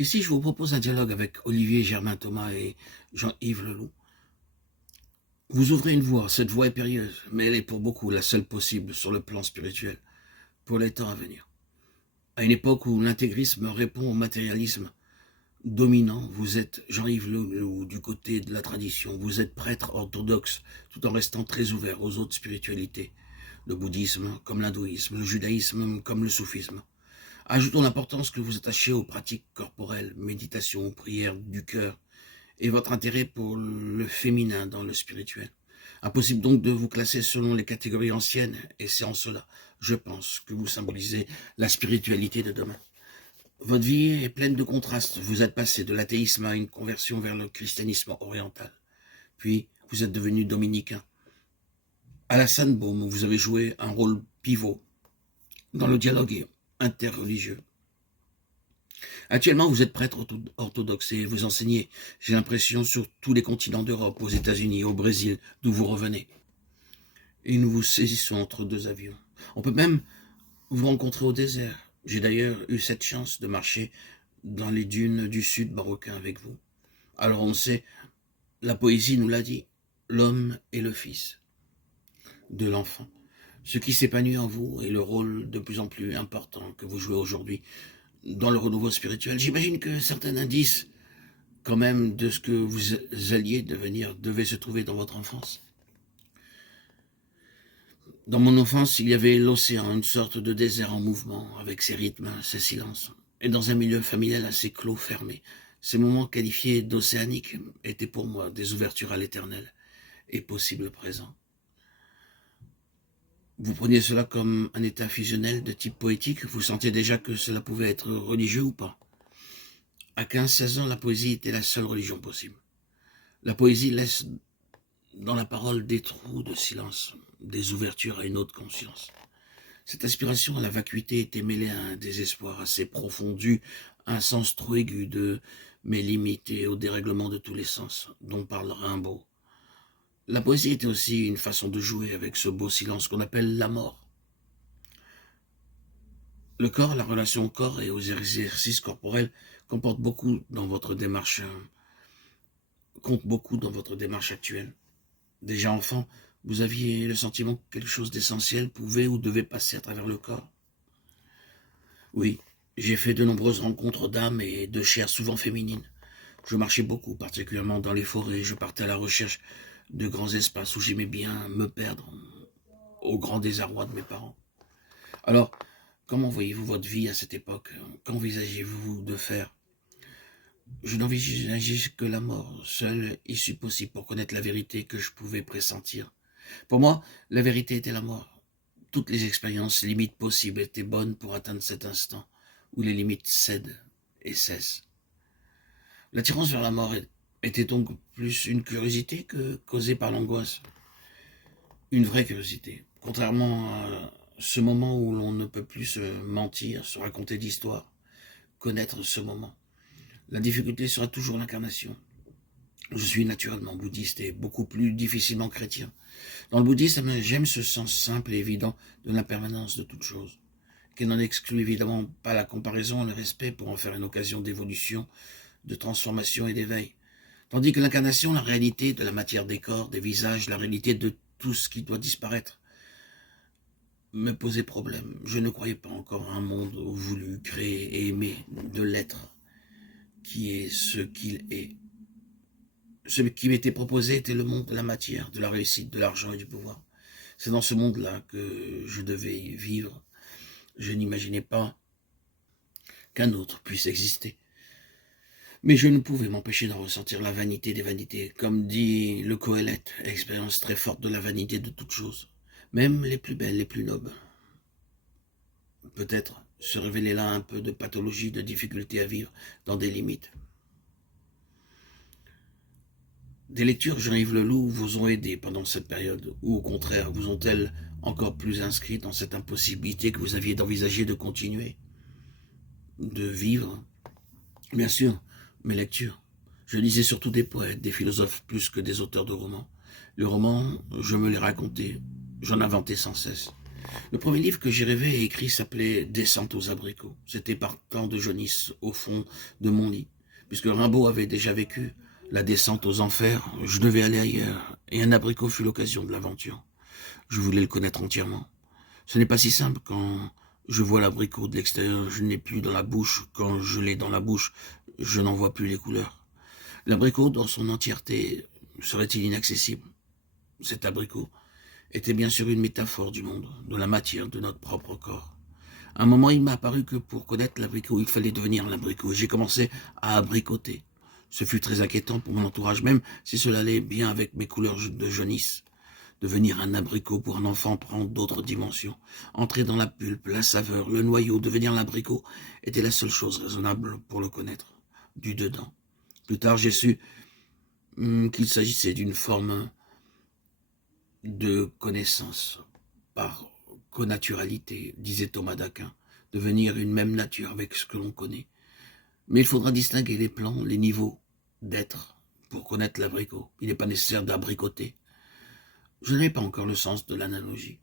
Ici, je vous propose un dialogue avec Olivier Germain-Thomas et Jean-Yves Leloup. Vous ouvrez une voie, cette voie est périlleuse, mais elle est pour beaucoup la seule possible sur le plan spirituel, pour les temps à venir. À une époque où l'intégrisme répond au matérialisme dominant, vous êtes Jean-Yves Leloup du côté de la tradition, vous êtes prêtre orthodoxe, tout en restant très ouvert aux autres spiritualités, le bouddhisme comme l'hindouisme, le judaïsme comme le soufisme. Ajoutons l'importance que vous attachez aux pratiques corporelles, méditation, prière du cœur, et votre intérêt pour le féminin dans le spirituel. Impossible donc de vous classer selon les catégories anciennes, et c'est en cela, je pense, que vous symbolisez la spiritualité de demain. Votre vie est pleine de contrastes. Vous êtes passé de l'athéisme à une conversion vers le christianisme oriental. Puis, vous êtes devenu dominicain. À la Sainte-Baume, vous avez joué un rôle pivot dans le dialogue interreligieux. Actuellement, vous êtes prêtre orthodoxe et vous enseignez, j'ai l'impression, sur tous les continents d'Europe, aux États-Unis, au Brésil, d'où vous revenez. Et nous vous saisissons entre deux avions. On peut même vous rencontrer au désert. J'ai d'ailleurs eu cette chance de marcher dans les dunes du sud marocain avec vous. Alors on sait, la poésie nous l'a dit, l'homme est le fils de l'enfant. Ce qui s'épanouit en vous est le rôle de plus en plus important que vous jouez aujourd'hui dans le renouveau spirituel. J'imagine que certains indices, quand même, de ce que vous alliez devenir, devaient se trouver dans votre enfance. Dans mon enfance, il y avait l'océan, une sorte de désert en mouvement, avec ses rythmes, ses silences. Et dans un milieu familial assez clos, fermé, ces moments qualifiés d'océaniques étaient pour moi des ouvertures à l'éternel et possibles présents. Vous preniez cela comme un état fusionnel de type poétique, vous sentiez déjà que cela pouvait être religieux ou pas. À 15-16 ans, la poésie était la seule religion possible. La poésie laisse dans la parole des trous de silence, des ouvertures à une autre conscience. Cette aspiration à la vacuité était mêlée à un désespoir assez profond, dû à un sens trop aigu de mes limites et au dérèglement de tous les sens, dont parle Rimbaud. La poésie était aussi une façon de jouer avec ce beau silence qu'on appelle la mort. Le corps, la relation au corps et aux exercices corporels compte beaucoup dans votre démarche actuelle. Déjà enfant, vous aviez le sentiment que quelque chose d'essentiel pouvait ou devait passer à travers le corps. Oui, j'ai fait de nombreuses rencontres d'âmes et de chair souvent féminines. Je marchais beaucoup, particulièrement dans les forêts. Je partais à la recherche de grands espaces où j'aimais bien me perdre, au grand désarroi de mes parents. Alors, comment voyez-vous votre vie à cette époque? Qu'envisagez-vous de faire? Je n'envisageais que la mort, seule issue possible pour connaître la vérité que je pouvais pressentir. Pour moi, la vérité était la mort. Toutes les expériences limites possibles étaient bonnes pour atteindre cet instant où les limites cèdent et cessent. L'attirance vers la mort était donc plus une curiosité que causée par l'angoisse. Une vraie curiosité. Contrairement à ce moment où l'on ne peut plus se mentir, se raconter d'histoires, connaître ce moment. La difficulté sera toujours l'incarnation. Je suis naturellement bouddhiste et beaucoup plus difficilement chrétien. Dans le bouddhisme, j'aime ce sens simple et évident de l'impermanence de toute chose, qui n'en exclut évidemment pas la comparaison et le respect pour en faire une occasion d'évolution, de transformation et d'éveil. Tandis que l'incarnation, la réalité de la matière des corps, des visages, la réalité de tout ce qui doit disparaître, me posait problème. Je ne croyais pas encore à un monde voulu, créé et aimé de l'être, qui est ce qu'il est. Ce qui m'était proposé était le monde de la matière, de la réussite, de l'argent et du pouvoir. C'est dans ce monde-là que je devais vivre. Je n'imaginais pas qu'un autre puisse exister. Mais je ne pouvais m'empêcher d'en ressentir la vanité des vanités. Comme dit le Coëlette, expérience très forte de la vanité de toutes choses, même les plus belles, les plus nobles. Peut-être se révélait là un peu de pathologie, de difficulté à vivre dans des limites. Des lectures Jean-Yves Leloup vous ont aidé pendant cette période, ou au contraire vous ont-elles encore plus inscrit dans cette impossibilité que vous aviez d'envisager de continuer, de vivre? Bien sûr, mes lectures. Je lisais surtout des poètes, des philosophes plus que des auteurs de romans. Les romans, je me les racontais, j'en inventais sans cesse. Le premier livre que j'ai rêvé et écrit s'appelait « Descente aux abricots ». C'était partant de jaunisse au fond de mon lit. Puisque Rimbaud avait déjà vécu la descente aux enfers, je devais aller ailleurs, et un abricot fut l'occasion de l'aventure. Je voulais le connaître entièrement. Ce n'est pas si simple quand je vois l'abricot de l'extérieur, je n'ai plus dans la bouche. Quand je l'ai dans la bouche, je n'en vois plus les couleurs. L'abricot, dans son entièreté, serait-il inaccessible? Cet abricot était bien sûr une métaphore du monde, de la matière, de notre propre corps. À un moment, il m'a apparu que pour connaître l'abricot, il fallait devenir l'abricot. J'ai commencé à abricoter. Ce fut très inquiétant pour mon entourage, même si cela allait bien avec mes couleurs de jaunisse. Devenir un abricot pour un enfant prend d'autres dimensions. Entrer dans la pulpe, la saveur, le noyau, devenir l'abricot était la seule chose raisonnable pour le connaître, du dedans. Plus tard, j'ai su qu'il s'agissait d'une forme de connaissance par connaturalité, disait Thomas d'Aquin, devenir une même nature avec ce que l'on connaît. Mais il faudra distinguer les plans, les niveaux d'être pour connaître l'abricot. Il n'est pas nécessaire d'abricoter. Je n'avais pas encore le sens de l'analogie.